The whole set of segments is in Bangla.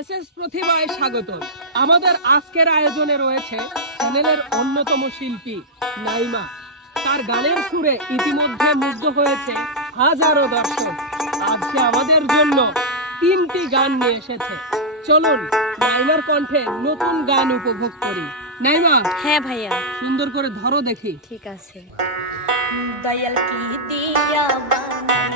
এস এস প্রতিভায় স্বাগত আমাদের আজকের আয়োজনে রয়েছে চ্যানেলের অন্যতম শিল্পী নাইমা। তার গানের সুরে ইতিমধ্যে মুগ্ধ হয়েছে হাজারো দর্শক। আজকে আমাদের জন্য তিনটি গান নিয়ে এসেছে। চলুন নাইমার কণ্ঠে নতুন গান উপভোগ করি। নাইমা হ্যাঁ ভাইয়া। সুন্দর করে ধরো দেখি। ঠিক আছে। দয়াল কি দিয়া বানাইলা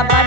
আবার